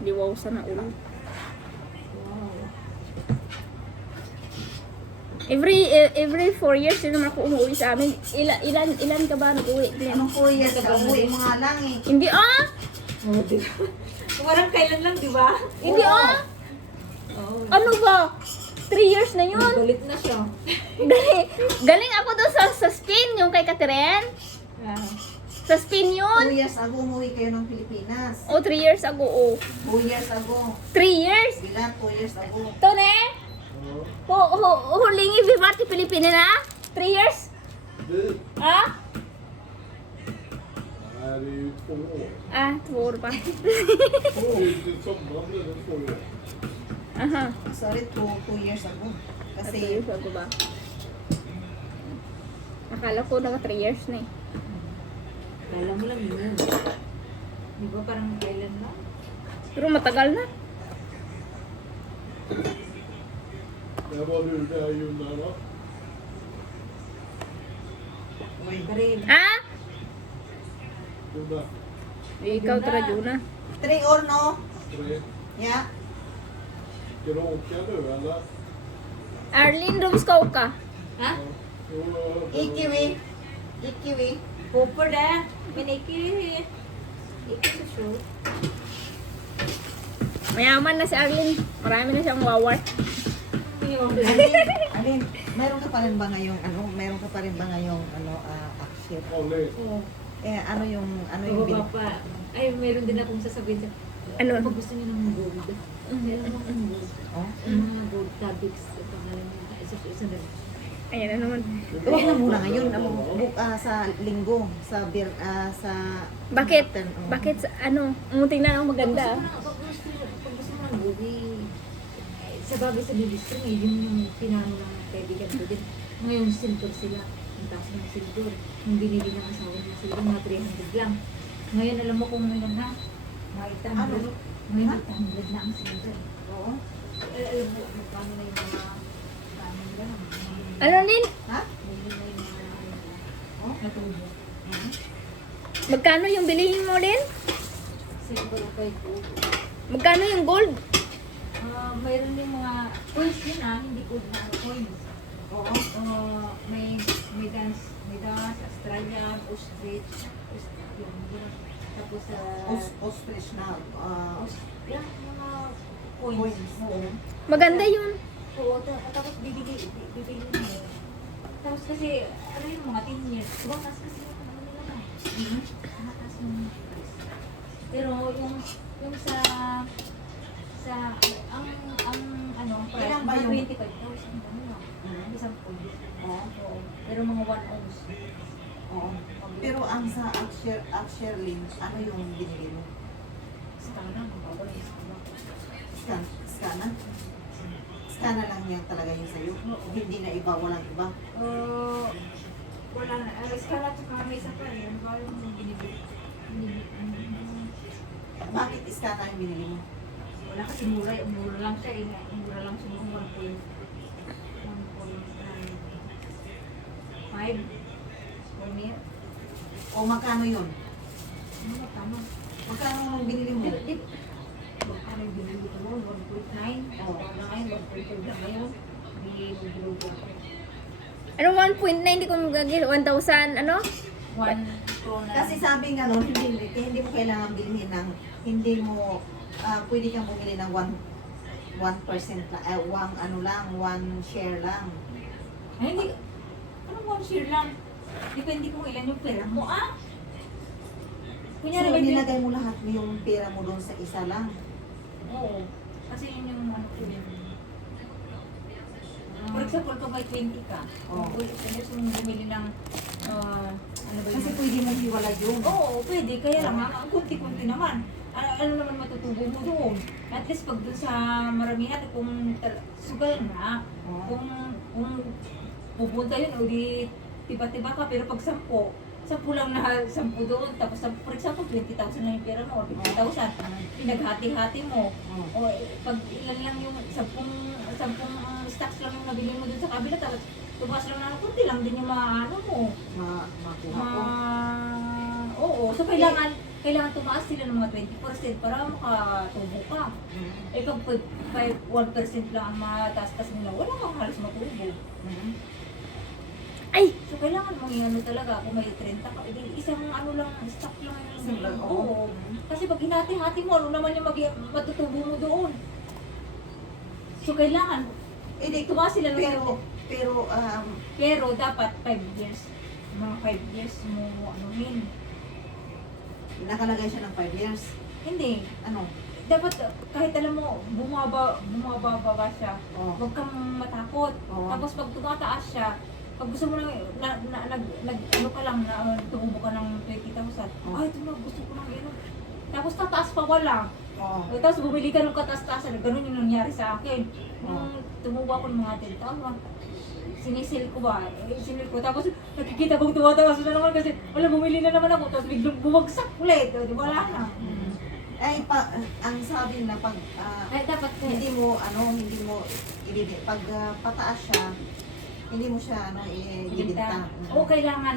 Liwaw sa na ulo. Wow. Every 4 years din naman ako umuwi sa amin. Ilan ka ba nag-uwi? Anong 4 years ka? Uwi mo nga lang eh. Hindi Oh, di ba? Parang kailan lang, di ba? Hindi Oh. Ano ba? 3 years na yun. Galit na siya. Galing ako doon sa Spain, yung kay Catherine. Ah. Sa Spain 2 yun. years ago umuwi kayo ng Pilipinas. O, 3 years ago. O. 2 years ago. 3 years? Bilang 2 years ago. Tone? Hulingi Vivar ti Pilipinas na? 3 years? Du, Ah? nej, det är ju 2 år. 2 år pa. Till sommaren blir det 2 år. Aha. Sorry, 2 years ago. 3 Kasi years ago ba? Akala ko naka 3 years na eh. Alam mo lang yun. Di ba parang kailan lang? Pero matagal na. När var du där, Jonna, då? Pa rin. Ah? Jonna? Ikaw tara Juna. 3 or no? 3. Yeah. Ska du åka nu, eller? Arlene Rumskaw ka. Ha? Ikiwi. Ikiwi. Cooper da. Piniki. Iki sa show. Mayaman na si Arlene. Marami na siyang wawar. Alin, mayroon ka pa rin ba ngayong mayroon ka pa rin ba ngayong action? Olli. Oo. Ano yung Oo, papa. Ay, meron din akong sasabihin sa... Ano? Pag gusto niyo ng gold. Meron akong gold. Oh. Yung mga gold topics. Pangalan niya. Isa na. Ayan na naman. Huwag na muna ngayon, sa linggo, sa Bakit? afternoon. Bakit ano? Tingnan ang maganda. Pag gusto mo ng gold, sa bagay sa ministry, ngayon yung pinano ng kaibigan ko din. Ngayon, silver sila. Ang taas ng silver. Yung binili ng asawa ng silver, mga 300 lang. Ngayon, alam mo kung ngayon na, mga 800. Ano? Ngayon, 800 na ang silver. Oo. Alam mo, magkano na yung mga kanin lang. Ano Nin? Ha? Ngayon na yung mga Oh? natubo. Magkano yung bilihin mo din? Silver kay gold. Magkano yung gold? Mayroon din mga coins yun hindi gold na coins. Oo. May dance, Australian, ostrich, tapos Ostrich na. yung mga coins. Coins. Oo. Maganda yun. Oo, tapos bibili mo. Tapos kasi, ano yung mga 10 years, tumakas kasi yung ano nila na. Tumakas yung price. Pero yung sa ang price, Ilan ba mga yung- 25,000 ano lang. Isang pondo. Oo. Oo. Pero mga 1 ounce. Oo. Pero ang sa Aksherlin, ano yung binili mo? Sekarang, ako na isa ko. Skana? Skana lang yan talaga yung sa'yo? Hindi na iba, walang iba? Wala na. Skala tsaka may isa pa rin. Ano ba yung binibili? Bakit skana yung binili mo? Wala kasi mura lang siya eh. Mura lang siya ng 1.5. Or meer. O magkano yun? Ano ba tama? Magkano yung binili mo? Ano yung binili ko mo? 1.9? Oo. Ngayon, 1.5 na ngayon. Hindi mo Ano 1.9? Hindi ko magagil. 1,000 ano? 1 krona. Kasi sabi nga no, hindi mo kailangan bilhin ng, hindi mo, pwede kang bumili ng 1% lang, one share lang. Ay, hindi. Anong 1 share lang? Depende kung ilan yung pera mo, Kunyari, So, may nilagay mo lahat yung pera mo doon sa isa lang. Oo. Kasi yun yung ano ko yun. For example, kung may 20 ka, Oo. gusto mong bumili ng, ano ba yun? Kasi pwede mo hiwalay yun. Oo, pwede. Kaya lang, ang kunti-kunti naman. Ano naman matutubo mo doon? At least pag doon sa maramihan, kung sugal na, Oo. kung pupunta yun, o di tiba-tiba ka, pero pag 10 lang na 10 doon, tapos for example, 20,000 na yung pera mo, or 50,000, pinaghati-hati mo, o pag ilan lang yung 10 stocks lang yung nabili mo doon sa kabila, tapos tumaas lang na kunti lang din yung maano mo. Makuha ko. Oo, so kailangan tumaas sila ng mga 20% para makatubo ka. Eh kung 1% lang ang mataas-taas nila, wala kang halos matulog. Mhm. Ay! So kailangan mong ano talaga, kung may 30 ka, edi isang ano lang, stock lang Isang lang, Oo. Kasi pag hinati-hati mo, ano naman yung matutubo mo doon. So kailangan, tumaas sila ng pero dapat 5 years. Mga 5 years mo anuhin. nakalagay siya ng 5 years. Hindi. Ano? Dapat kahit alam mo, bumababa siya. Oh. Huwag kang matakot. Oo. Tapos pag tumataas siya, pag gusto mo lang, ano ka lang, tumubo ka ng 20,000. Oo. Ay, ito na, gusto ko lang yun. Tapos tataas pa wala. Oo. Tapos bumili ka ng kataas-taasan. Ganun yung nangyari sa akin. Oo. Nung tumubo ako ng mga 10,000, sinisil ko ba? Sinisil ko. Tapos nakikita kong tumataas na naman kasi wala, bumili na naman ako. Tapos biglang bumagsak ulit. Di ba, wala na. Ay, ang sabi na pag Ay, dapat hindi mo pag pataas siya, hindi mo siya ibibenta. O kailangan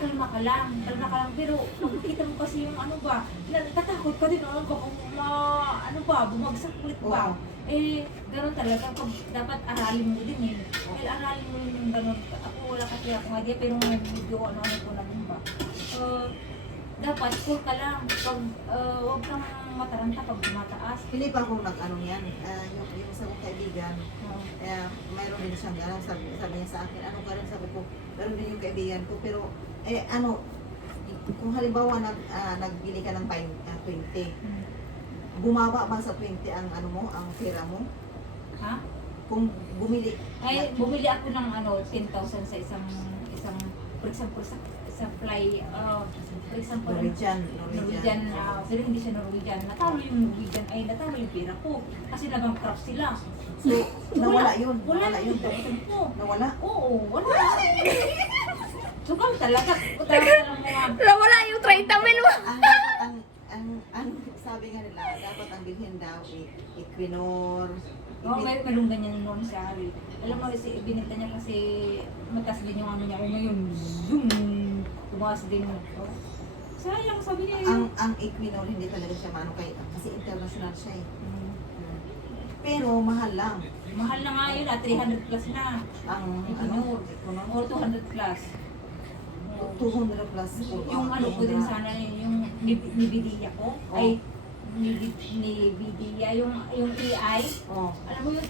kalma ka lang. Kalma ka lang. Pero nakikita mo kasi yung ano ba, natatakot ka din. Ano ba, bumagsak ulit ba? Oo. Eh, gano'n talaga. Dapat aralin mo din eh. Dahil aralin mo yun yung gano'n. Ako wala kasi akong idea, pero may video ano ko na ba. Dapat cool ka lang. Huwag kang mataranta pag tumataas. Hindi pa ako nag-ano yan. Yung sa kong kaibigan, mayroon din siyang gano'n. Sabi niya sa akin, ano ka rin? Sabi ko, mayroon din yung kaibigan ko. Pero, kung halimbawa nagbili ka ng 20, bumaba ba sa 20 ang ano mo, ang pera mo? Ha? Kung bumili, Ay, bumili ako ng 10,000 sa isang for example, sa fly, for example, Norwegian. pero hindi siya Norwegian. Natalo yung Norwegian, ay natalo yung pera ko. Kasi nag-bankrupt sila. So, nawala yun. Wala Nawala yung yun. 10,000 ko. Nawala? Oo, wala. So, kami talaga. Talaga mga... Nawala yung 30 mil mo. Ang sabi nga nila, dapat ang bilhin daw Equinor. Oo, mayroong ganyan noon sa Ari. Alam mo, binenta niya kasi mataas din yung ano niya. O ngayon, zoom! Tumaas din. Oh. Sayang, sabi niya yun. Ang Equinor hindi talaga siya mano kasi international siya eh. Hmm. Pero mahal lang. Mahal na nga yun, 300 plus na. Ang Equinor. Or 200 plus. 200 plus. Yung ano ko din sana, yung nibidiya ko, ay nibidiya, yung AI, Oh. alam mo yun,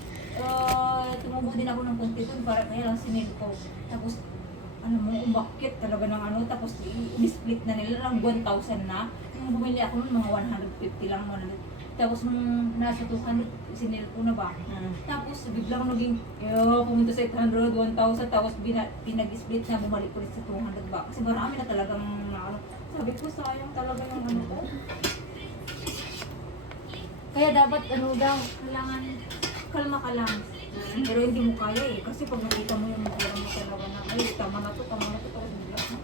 tumubo din ako ng konti doon para kaya lang sinil ko. Tapos, ano mo, umakit talaga ng ano, tapos i-split na nila lang 1,000 na. Yung bumili ako nun, mga 150 lang, 100. Tapos nung nasa 200, sinil ko na ba? Tapos biglang naging, pumunta sa 800, 1,000, tapos pinag-split na, bumalik ko rin sa 200 ba? Kasi marami na talagang, ano, sabi ko, sayang talaga yung ano ko. Kaya dapat, ano daw, kailangan, kalma ka lang. Pero hindi mo kaya eh, kasi pag nakita mo yung pera mo talaga na, ay, tama na to, tapos bigla na.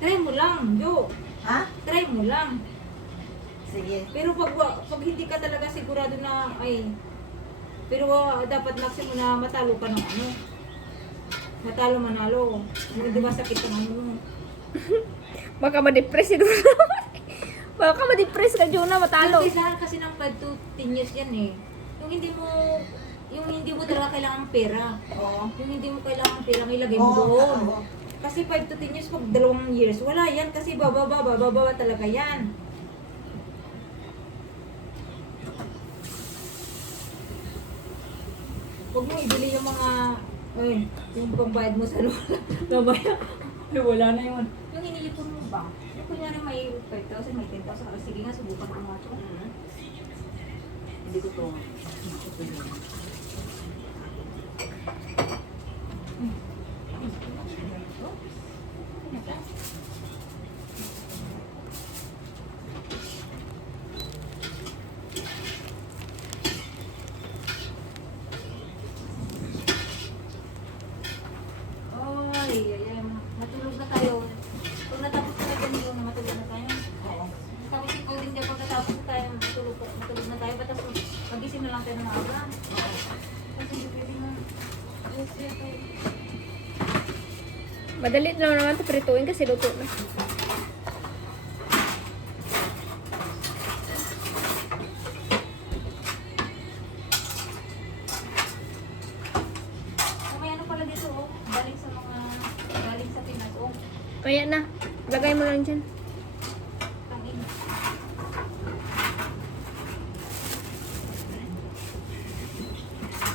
Try mo lang, Jo. Ha? Try mo lang. Sige. Pero pag hindi ka talaga sigurado na, ay, pero dapat maximum na matalo ka ng ano. Matalo, manalo. Di ba sakit ang ano mo? Baka ma-depress yun. Baka ma-depress ka, Jonah, matalo. Kailangan kasi ng 5 to 10 years yan eh. Yung hindi mo talaga kailangan pera. Oo. Yung hindi mo kailangan pera, ilagay mo doon. Oo. Kasi 5 to 10 years, pag 2 years, wala yan kasi bababa talaga yan. Huwag mo ibili yung mga, yung pangbayad mo sa lola. Babaya, wala na yun. Yung iniipon mo ba? Yung kunyari may 5,000, may 10,000, sige nga, subukan ko nga ito. Hindi ko to. Matulog na tayo. Pag natapos na tayo ganito, matulog na tayo. Oo. Tapos ikaw din dyan, pag natapos na tayo, matulog na tayo. Tapos magising na lang tayo ng maaga. Kasi hindi pwede na. Madali lang naman ito prituin kasi luto na. Kaya na. Lagay mo lang dyan.